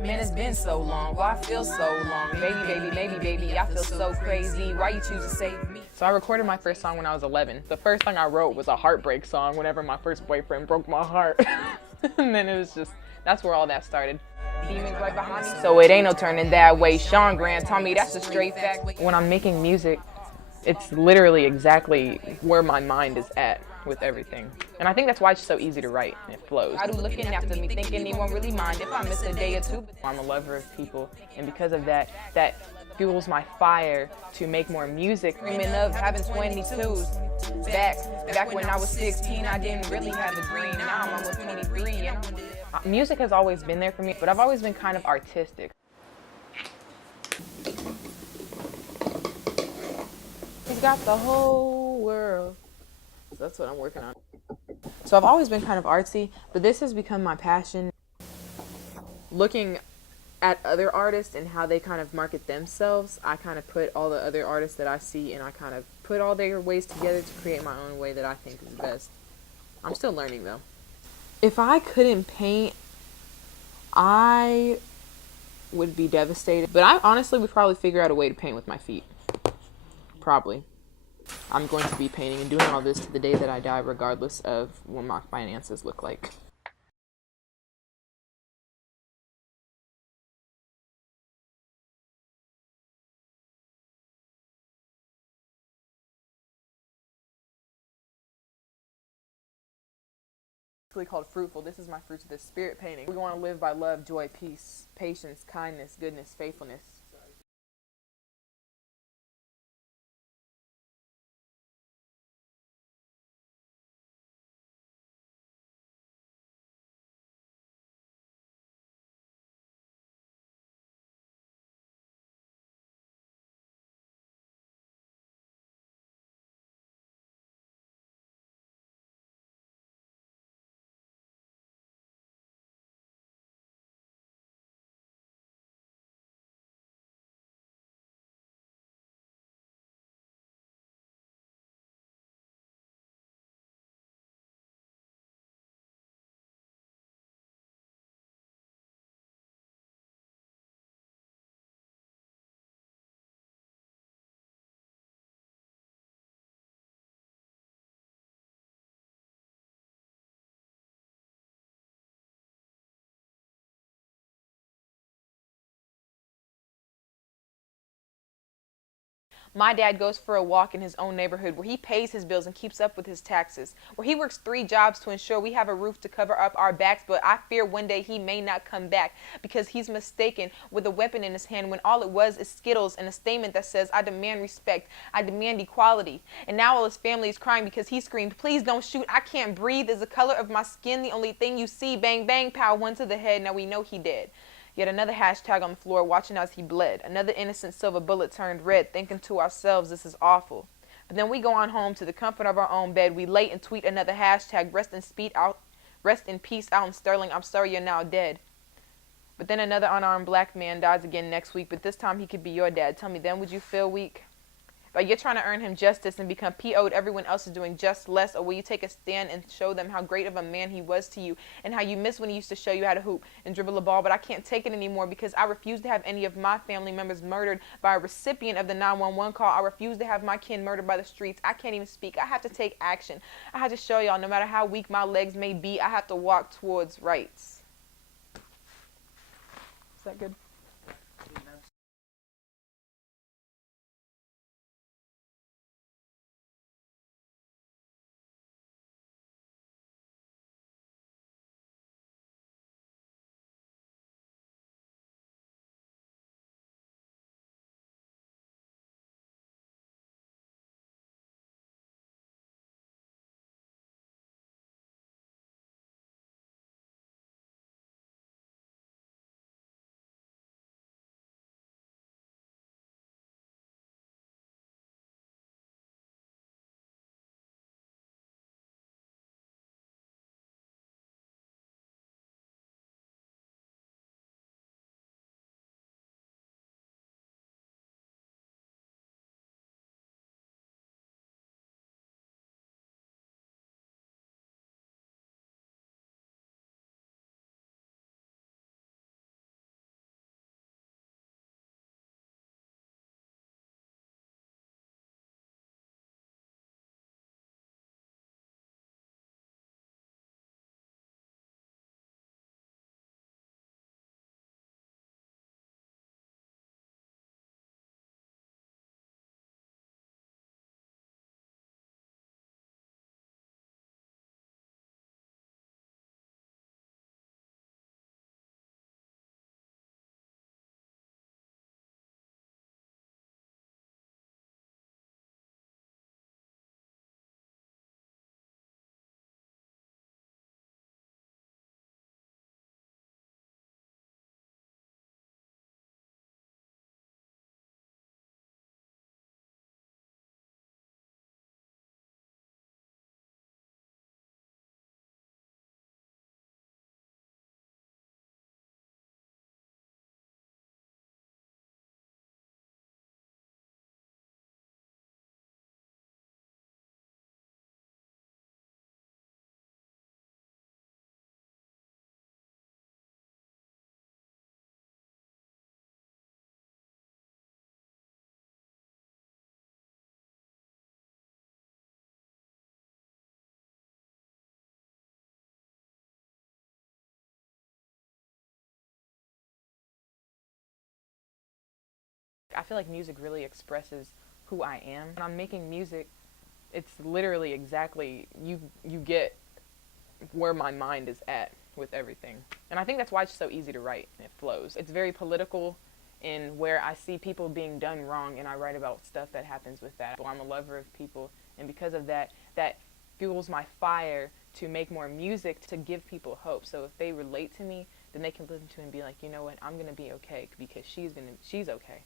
Man, it's been so long. Why I feel so long? Baby, baby, maybe, baby, I feel so crazy. Why you choose to save me? So I recorded my first song when I was 11. The first song I wrote was a heartbreak song whenever my first boyfriend broke my heart. And then it was just, that's where all that started. Demons right behind me, so it ain't no turning that way. Sean Grant told me that's a straight fact. When I'm making music, it's literally exactly where my mind is at with everything. And I think that's why it's so easy to write. It flows. I do looking after me, thinking they won't really mind if I miss a day or two. I'm a lover of people, and because of that, that fuels my fire to make more music. Dreaming of having 22s. Back when I was 16, I didn't really have a dream. Now I'm almost 23. Music has always been there for me, but I've always been kind of artistic. He's got the whole world. That's what I'm working on. So I've always been kind of artsy, but this has become my passion. Looking at other artists and how they kind of market themselves, I kind of put all the other artists that I see and I kind of put all their ways together to create my own way that I think is best. I'm still learning though. If I couldn't paint, I would be devastated. But I honestly would probably figure out a way to paint with my feet. Probably. I'm going to be painting and doing all this to the day that I die, regardless of what my finances look like. Called Fruitful. This is my fruits of the spirit painting. We want to live by love, joy, peace, patience, kindness, goodness, faithfulness. My dad goes for a walk in his own neighborhood where he pays his bills and keeps up with his taxes, where he works 3 jobs to ensure we have a roof to cover up our backs, but I fear one day he may not come back because he's mistaken with a weapon in his hand when all it was is Skittles and a statement that says, I demand respect, I demand equality. And now all his family is crying because he screamed, please don't shoot, I can't breathe, is the color of my skin the only thing you see, bang bang, pow, 1 to the head, now we know he dead. Yet another hashtag on the floor, watching as he bled. Another innocent silver bullet turned red, thinking to ourselves, this is awful. But then we go on home to the comfort of our own bed. We lay and tweet another hashtag, rest in peace out in Sterling, I'm sorry you're now dead. But then another unarmed black man dies again next week, but this time he could be your dad. Tell me, then would you feel weak? Like you're trying to earn him justice and become PO'd, everyone else is doing just less, or will you take a stand and show them how great of a man he was to you and how you miss when he used to show you how to hoop and dribble a ball, but I can't take it anymore because I refuse to have any of my family members murdered by a recipient of the 911 call. I refuse to have my kin murdered by the streets. I can't even speak. I have to take action. I have to show y'all no matter how weak my legs may be, I have to walk towards rights. Is that good? feel like music really expresses who I am. When I'm making music, it's literally exactly, you get where my mind is at with everything. And I think that's why it's so easy to write and it flows. It's very political in where I see people being done wrong and I write about stuff that happens with that. Well, I'm a lover of people, and because of that, that fuels my fire to make more music to give people hope. So if they relate to me, then they can listen to it and be like, you know what, I'm gonna be okay because she's okay.